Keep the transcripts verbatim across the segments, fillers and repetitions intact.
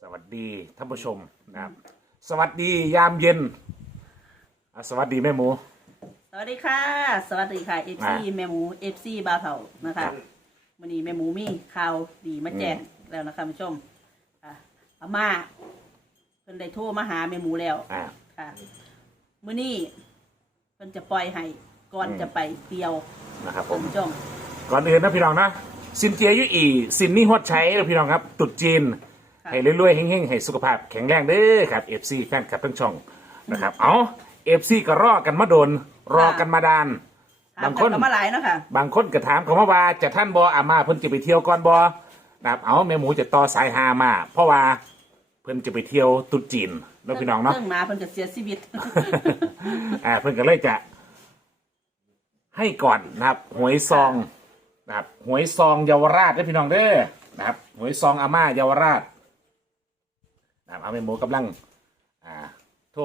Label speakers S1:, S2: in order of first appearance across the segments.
S1: วัสดีท่านผู้ชมนะครับสวัสดียามเย็นสวัสดีแม่หมู
S2: สวัสดีค่ะสวัสดีค่ะเอฟซีแม่หมูเอฟซีบาวเถานะคะวันนี้แม่หมูมีข่าวดีมาแจ้งแล้วนะคะผู้ชมอ่ะอาม่าเพิ่นได้โทรมาหาแม่หมูแล้วค่ะมื้อนี้เพิ่นจะปล่อยให้ก่อนจะไปเที่ยว
S1: นะครับผม
S2: ผู้ชม
S1: ก่อนอื่นนะพี่น้องนะซินเจียยุอีซินนี่ฮอดใช้นะพี่น้องครับตุดจีนให้รวยๆเฮงๆให้สุขภาพแข็งแรงเด้อครับเอฟซีแฟนคลับทั้งช่องนะครับเอาเอฟซีก็รอกันมาโดนรอกันมาดาน
S2: บางคนก็มาหลายเนาะค่ะ
S1: บางคนก็ถามเขามาว่าจะท่านบออามาเพิ่นจะไปเที่ยวก่อนบอนะครับเอาแม่หมูจะต่อสายหามาเพราะว่าเพิ่นจะไปเที่ยวตุดจีนแล้วพี่น้องเนาะ
S2: เพิ่งมาเพิ่นจะเสียชีวิต
S1: อ่าเพิ่นก็เลยจะให้ก่อนนะครับหวยซองนะครับหวยซองเยาวราชนะพี่น้องเด้อนะครับหวยซองอาม่าเยาวราชนะครับเอาแม่หมูกำลังอ่าโทร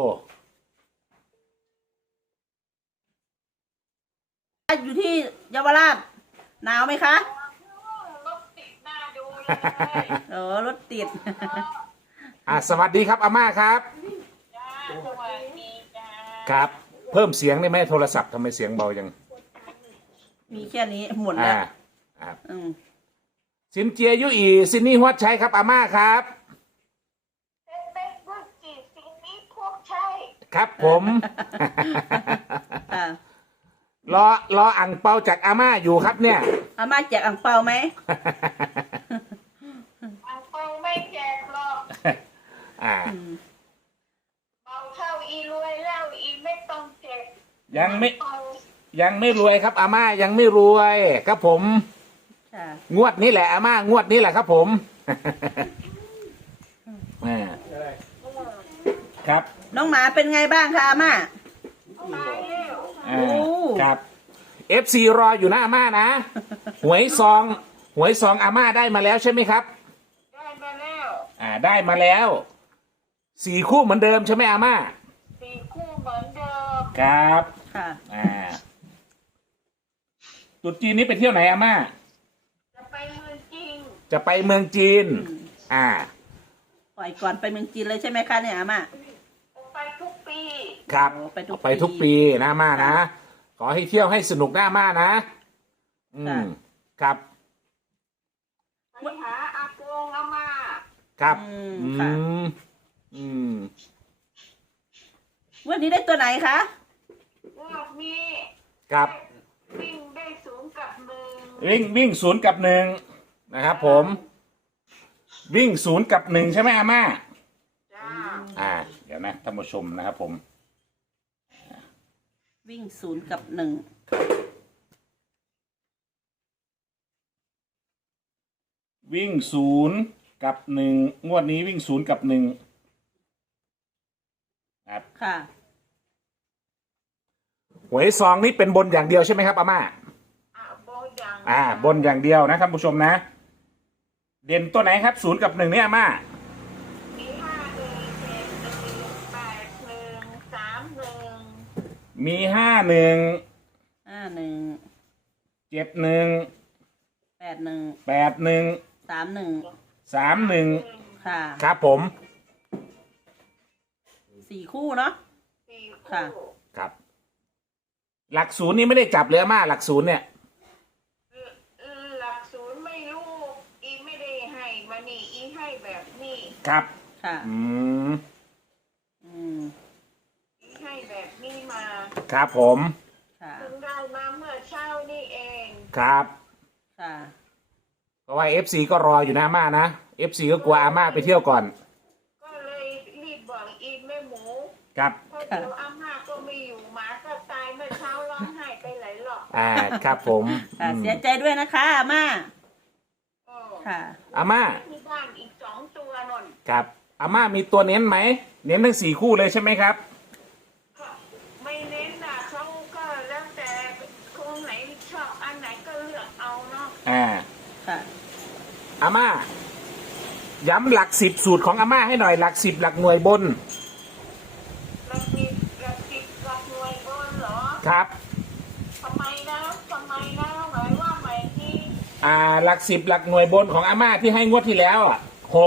S2: อยู่ที่เยาวราชหนาวไหมคะ
S3: รถติดหน้าดูเลย
S2: เออรถติด
S1: อ่าสวัสดีครับอาม่าครับ
S3: จ้าสวัสดีจ้า
S1: ครับเพิ่มเสียงได้ไหมโทรศัพท์ทำไมเสียงเบาจัง
S2: มีแค่นี้หมดแล้ว
S1: อ่า
S2: อืม
S1: สินเจียยุอีซินนี่ฮวดใช้ครับอาม่าครับ
S3: เป็นพวกจีสิ่งนี้พวกใช่
S1: ครับผมรอรออ่างเปาจากอาม่าอยู่ครับเนี่ย
S2: อาม่าแจกอ่างเปาไหม
S3: อังเปาไม่แจกหรอก
S1: อ่า
S3: เบาเท่าอีรวยแล้วอีไม่ต้องแจก
S1: ยังไม่ยังไม่รวยครับอาม่ายังไม่รวยครับผมงวดนี้แหละอาม่างวดนี้แหละครับผมครับ
S2: น้องหมาเป็นไงบ้างคะอาม่า
S1: ครับเอฟซีรออยู่นะอาม่านะหวยซองหวยซองอาม่าได้มาแล้วใช่ไหมครับ
S3: ได้มาแล้ว
S1: อ่าได้มาแล้วสี่คู่เหมือนเดิมใช่ไหมอาม่า
S3: สี่คู่เหมือนเดิม
S1: ครับค่ะอ่าตุ๊จีนนี้ไปเที่ยวไหนอาม่า
S3: จะไปเมืองจีน
S1: จะไปเมืองจีนอ่า
S2: ปล่อยก่อนไปเมืองจีนเลยใช่ไหมคะเนี่ยอาม่า
S3: ไปทุกปี
S1: ครับไปทุกไปทุกปีนะอาม่านะขอให้เที่ยวให้สนุกหน้าอาม่านะอืมครับ
S3: ไปหาอาโปงอาม่า
S1: ครับอืมอืม
S2: วันนี้ได้ตัวไหนคะ
S3: วันนี้
S1: ครับ
S3: วิ่งได้ศูนย์กับหนึ่ง
S1: วิ่งวิ่งศูนย์กับหนึ่งนะครับผมวิ่งศูนย์กับหนึ่งใช่ไหมอาม่า
S3: จ้า
S1: อ่าเดี๋ยวนะท่านผู้ชมนะครับผม
S2: วิ่งศูนย์กับหนึ่ง
S1: วิ่งศูนย์กับหนึ่งงวดนี้วิ่งศูนย์กับหนึ่งครับ
S2: ค่ะ
S1: หวยซองนี้เป็นบนอย่างเดียวใช่ไหมครับอาม่า
S3: อ่าบนอย่าง
S1: อ่าบนอย่างเดียวนะท่านผู้ชมนะเด่นตัวไหนครับศูนย์กับหนึ่งเนี่ยอาม่า
S3: มีห้าหนึ่งเจ็ดหนึ่งแปดหนึ่งสามหนึ่ง
S1: มีห้าหนึ่ง
S2: ห้าหนึ่ง
S1: เจ็ดหนึ่ง
S2: แปดหนึ่ง
S1: แปดหนึ่ง
S2: สามหนึ่ง
S1: สามหนึ่ง
S2: ค่ะ
S1: ครับผม
S2: สี่คู่เนาะ
S3: สี่
S2: ค่ะ
S1: ครับหลักศูนย์นี่ไม่ได้จับเลยอาม่าหลักศูนย์เนี่ย
S3: หลักศูนย์ไม่รู้อีไม่ได้ให้มานี่อีให้แบบนี้
S1: ครับ
S2: ค่ะ
S1: อืม
S2: อืม
S3: อีให้แบบนี้มา
S1: ครับผม
S3: ค่ะเพิ่งได้มาเมื่อเช้านี่เอง
S1: ครับ
S2: ค่ะ
S1: เพราะว่าเอฟซีก็รออยู่นะอาม่านะเอฟซีก็กลัวอาม่าไปเที่ยวก่อน
S3: ก็เลยรีบบอกอีแม่หมู
S1: ครับ
S3: เพราะเดี๋ยวอาม่าก็ไม่อยู่หมาก็ตายเมื่อเช้าร้องไห้ไปหลายรอบ
S1: อ่าครับผม
S2: เสียใจด้วยนะคะอาม่าค่ะ
S1: อาม่า
S3: ที่บ้านอีกสองตัวนน
S1: ครับอาม่ามีตัวเน้นไหมเน้นทั้งสี่คู่เลยใช่ไหมครับ
S3: ไม่เน้นนะเขาก็แล้วแต่คนไหนชอบอันไหนก็เลือกเอาเนาะ
S1: อ่า
S2: ค่ะ
S1: อาม่าย้ำหลักสิบสูตรของอาม่าให้หน่อยหลักสิบหลักหน่วยบน
S3: หลักสิบหลักสิบหลักหน่วยบนเหรอ
S1: ครับ
S3: ทำไมนะทำไมนะหมายว่าหมายที่
S1: อ่าหลักสิบหลักหน่วยบนของอาม่าที่ให้งวดที่แล้วอ่ะหก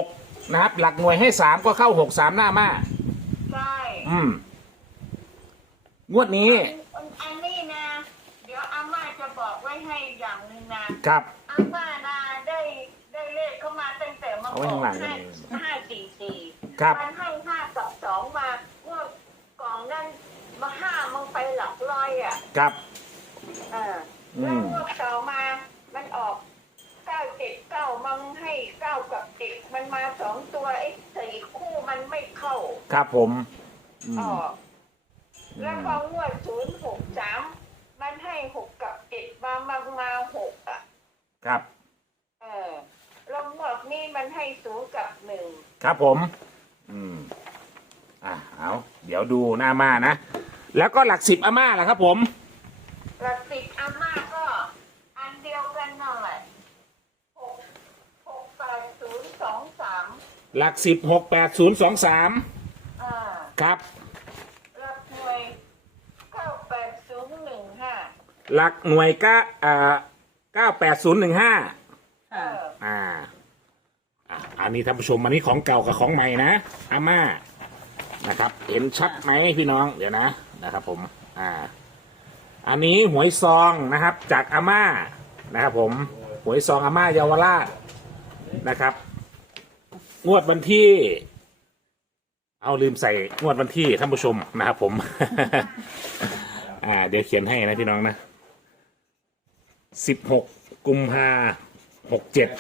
S1: นะครับ หลักหน่วยให้สามก็เข้าหกสามหน้ามา
S3: ใช่
S1: อืมงวดนี้
S3: อันอันนี้นะ เดี๋ยวอาม่าจะบอกไว้ให้อย่างหนึ่งนะครับ อาม่านะได้ได้เลขเข้ามาตั้งแต่มา
S1: เอา
S3: บ
S1: ไว้
S3: อก
S1: ข้างหลัง
S3: ห้าห้าสี่สี่
S1: ครับ
S3: มันให้ห้ากับสองมาเมื่อก่อนนั้นมาห้ามันไปหลักร้อยอ่ะ
S1: ครับ
S3: เออ
S1: อื
S3: แล้ว
S1: ม
S3: งวดต่อมา มันออกเก้าเจ็ดเก้ามันให้เก้ากับเจ็ดมันมาสองตัวไอ้สี่คู่มันไม่เข้า
S1: ครับผมอืม
S3: ออกแล้วพองวดศูนย์หกสามมันให้หกกับเจ็ดมามามาหกอ่ะ
S1: ครับ
S3: เออแล้วงวดนี้มันให้ศูนย์กับหนึ่ง
S1: ครับผม อืมอ่ะเอาเดี๋ยวดูหน้ามานะ แล้วก็หลักสิบอาม่าล่ะครับผม
S3: หลักสิบอาม่าก็อันเดียวกันนั่นแหละหกหกแปดศูนย์สองสาม
S1: หลักสิบหกแปดศูนย์สองสาม
S3: อ่า
S1: ครับ
S3: หลักหน่วยเก้าแปดศูนย์หนึ่งห้า
S1: หลักหน่วยก็อ่าเก้าแปดศูนย์หนึ่งห้า
S3: เอ
S2: ค่ะ
S3: อ
S1: อ่าอ่ะอันนี้ท่านผู้ชมอันนี้ของเก่ากับของใหม่นะอาม่านะครับ เห็นชัดไหมพี่น้องเดี๋ยวนะนะครับผมอ่าอันนี้หวยซองนะครับ จากอาม่านะครับผมหวยซองอาม่าเยาวราชนะครับ งวดวันที่ เอาลืมใส่งวดวันที่ท่านผู้ชมนะครับผม อ่าเดี๋ยวเขียนให้นะพี่น้องนะสิบหกกุมภาหกเจ็ด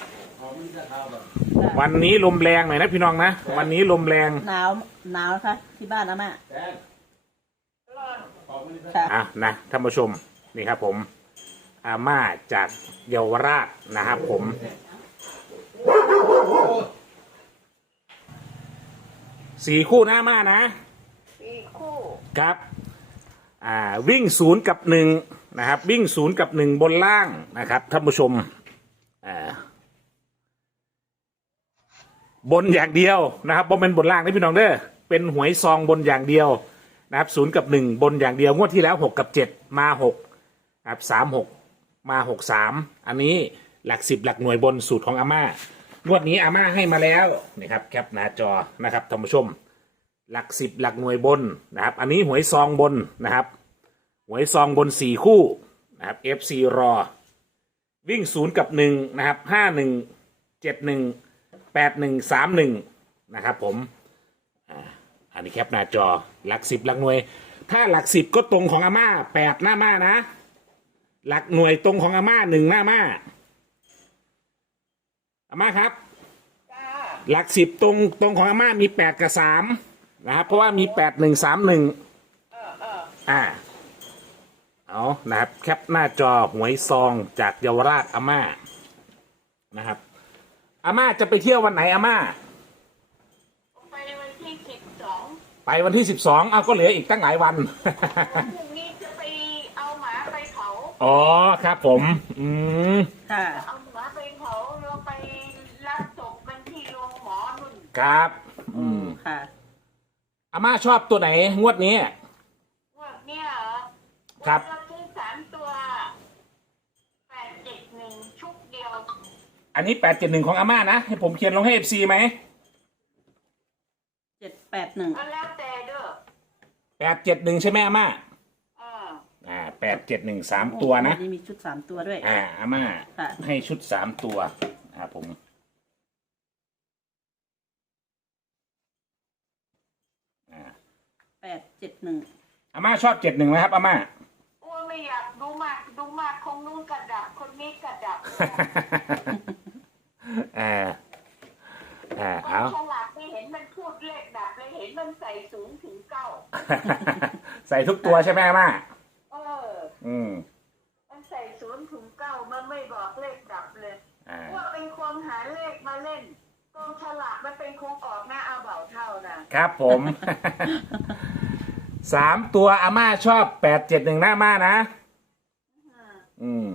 S1: วันนี้ลมแรงหน่อยนะพี่น้องนะ วันนี้ลมแรง
S2: หนาวหนาวนะคะที่บ้านอาม่า
S3: ร้อน
S2: ค่ะ
S1: อ่ะนะท่านผู้ชมนี่ครับผมอาม่าจากเยาวราชนะครับผมสี่คู่หน้าม่านะ
S3: สี่คู่
S1: ครับอ่าวิ่งศูนย์กับหนึ่งนะครับ วิ่งศูนย์กับหนึ่งบนล่างนะครับท่านผู้ชมอ่าบนอย่างเดียวนะครับบนเป็นบนล่างนะพี่น้องเด้อเป็นหวยซองบนอย่างเดียวนะครับศูนย์กับหนึ่งบนอย่างเดียวงวดที่แล้วหกกับเจ็ดมาหกนะครับสามหกมาหกสามอันนี้หลักสิบหลักหน่วยบนสูตรของอาม่างวดนี้อาม่าให้มาแล้วนี่ครับแคปหน้าจอนะครับท่านผู้ชม หลักสิบหลักหน่วยบนนะครับ อันนี้หวยซองบนนะครับ หวยซองบนสี่คู่นะครับ เอฟ ซี รอ วิ่งศูนย์กับหนึ่งนะครับห้าหนึ่งเจ็ดหนึ่งแปดหนึ่งสามหนึ่งนะครับผมอ่าอันนี้แคปหน้าจอหลักสิบหลักหน่วย ถ้าหลักสิบก็ตรงของอาม่าแปดหน้าม่านะ หลักหน่วยตรงของอาม่าหนึ่งหน้าม่าอาม่าครับ
S3: จ้า
S1: หลักสิบตรงตรงของอาม่ามีแปดกับสามนะครับเพราะว่ามีแปดหนึ่งสามหนึ่ง
S3: เออเออ
S1: อ่าเอานะครับแคปหน้าจอหวยซองจากเยาวราชอาม่านะครับอาม่าจะไปเที่ยววันไหนอาม่า
S3: ไปวันที่สิบสอง
S1: ไปวันที่สิบสองเอาก็เหลืออีกตั้งหลายวัน
S3: พรุ่งนี้จะไปเอาหมาไปเผา
S1: อ๋อครับผมอืม
S2: ค่ะ
S3: เอาหมาไปเผาแล้วไปรับศพมันที่โรงหมอนุ่น
S1: ครับอืม
S2: ค่ะ
S1: อาม่าชอบตัวไหนงวดนี้
S3: งวดเนี่ยเหรอ
S1: ครับ
S3: เราซื้อสามตัวแปดเจ็ดหนึ่งชุดเดียว
S1: อันนี้แปดเจ็ดหนึ่งของอาม่านะให้ผมเขียนลงให้เอฟซีไหม
S2: เจ็ดแปดหนึ่ง
S3: ก็แล้วแต่เด้อ
S1: แปดเจ็ดหนึ่งใช่ไหมอาม่า
S3: เออ
S1: อ่าแปดเจ็ดหนึ่งสามตัวนะ
S2: นี่มีชุดสามตัวด้วย
S1: อ่าอาม่า
S2: ค่ะ
S1: ให้ชุดสามตัวนะครับผมอ่า
S2: แปดเจ็ดหนึ่ง
S1: อาม่าชอบเจ็ดหนึ่งไหมครับอาม่า
S3: อ้วนไม่อยากดูมากดูมากคงนู้นกระดับคนนี้กระดับ
S1: อ่าอ่าเอา
S3: ฉลาดไม่เห็นมันพูดเลขดับเลยเห็นมันใส่ศูนย์ถึงเก้า
S1: ใส่ทุกตัวใช่ไหมอาม่า
S3: เออ
S1: อืม
S3: มันใส่ศูนย์ถึงเก้ามันไม่บอกเลขดับเลย
S1: อ่า
S3: ว่าเป็นคนหาเลขมาเล่นกองฉลากมันเป็นคงออกหน้าเอาเบาเท่านะครับ
S1: ผม สามตัวอาม่าชอบแปดเจ็ดหนึ่งหน้าม่านะ อืม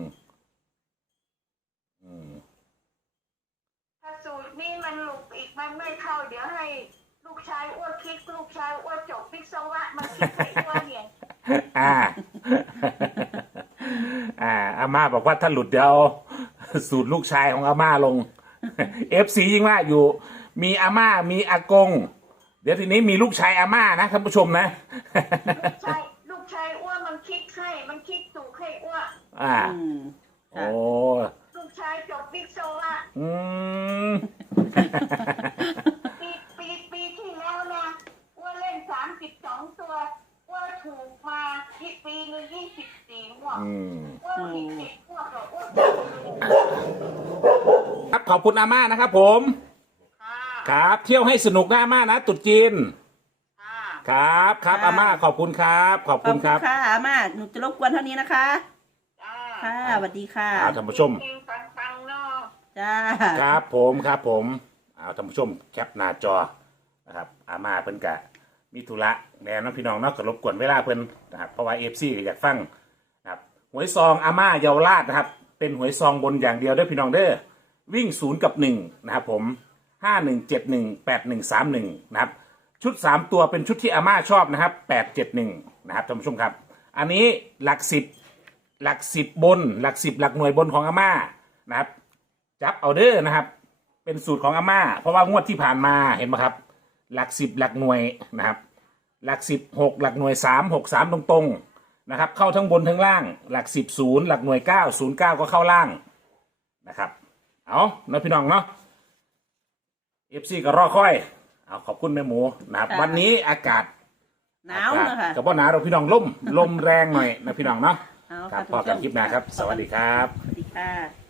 S1: อืม
S3: ถ้าสูตรนี้มันหลุดอีกมันไม่เข้าเดี๋ยวให้ลูกชายอ้วนคิดลูกชายอ้วนจบวิศวะมันคิดไปอ้วนเนี่ย
S1: อ่า อ่าอาม่าบอกว่าถ้าหลุดเดี๋ยวเอาสูตรลูกชายของอาม่าลง เอฟซียิ่งว่าอยู่มีอาม่ามีอากง เดี๋ยวทีนี้มีลูกชายอาม่านะท่านผู้ชมนะ
S3: ลูกชายลูกชายอ้วนมันคิดให้มันคิดถูกให้อ้วน
S1: อ่า
S2: อืม
S1: โอ้
S3: ลูกชายจบวิศวะ
S1: อืม
S3: ปีปีปีที่แล้วนะอ้วนเล่นสามสิบสองตัวอ้วนถูกมาที่ปีหนึงยี่สิบสี่งวด
S1: อืม
S3: อ้วนผิดเจ็ดงวดกับอ้วน
S1: ครับขอบคุณอาม่านะครับผม
S3: ค่ะ
S1: ครับ เที่ยวให้สนุกนะอาม่านะตรุษจีน
S3: ค่ะ
S1: ครับครับอาม่าขอบคุณครับ ขอบ
S2: ข
S1: คุ
S2: อบ
S1: ณ
S2: คุ
S1: ค
S2: ณ
S1: รับ
S2: ค่ะอาม่าหนูจะรบกวนเท่านี้นะคะ
S3: จ้า
S2: ค่ะสวัสดีค่ะ
S1: เอาท่านผู้ชม
S3: เก่งๆปังๆเนาะ
S2: จ้า
S1: ครับผมครับผมเอาท่านผู้ชมแคปหน้าจอนะครับอาม่าเพิ่นกะมีธุระแน่น้องพี่น้องเนาะก็รบกวนเวลาเพิ่นนะครับเพราะว่าเอฟซีอยากฟังนะครับหวยซองอาม่าเยาวราชนะครับเป็นหวยซองบนอย่างเดียวเด้อพี่น้องเด้อวิ่งศูนย์กับหนึ่งนะครับผมห้าหนึ่งเจ็ดหนึ่งแปดหนึ่งสามหนึ่งนะครับชุดสามตัวเป็นชุดที่อาม่าชอบนะครับแปดเจ็ดหนึ่งนะครับท่านผู้ชมครับ อันนี้หลักสิบหลักสิบบนหลักสิบหลักหน่วยบนของอาม่านะครับ จับเอาเด้อนะครับ เป็นสูตรของอาม่า เพราะว่างวดที่ผ่านมาเห็นไหมครับ หลักสิบหลักหน่วยนะครับ หลักสิบหกหลักหน่วยสามหกสามตรงๆนะครับ เข้าทั้งบนทั้งล่าง หลักสิบศูนย์หลักหน่วยเก้าศูนย์เก้าก็เข้าล่างนะครับ เอาเนาะพี่น้องเนาะเอฟซีก็รอค่อย เอาขอบคุณแม่หมูนะครับ
S2: ค่ะ
S1: วันนี้อากาศ
S2: หนาวนะคะ
S1: กับว่าหนาวเราพี่น้องล่มลมแรงหน่อยนะพี่น้องเนาะ
S2: เอา
S1: ครั
S2: ค่ะ
S1: บพอกันคลิปหน้าครับ สวัสดีครับ
S2: สวัสดีค่ะ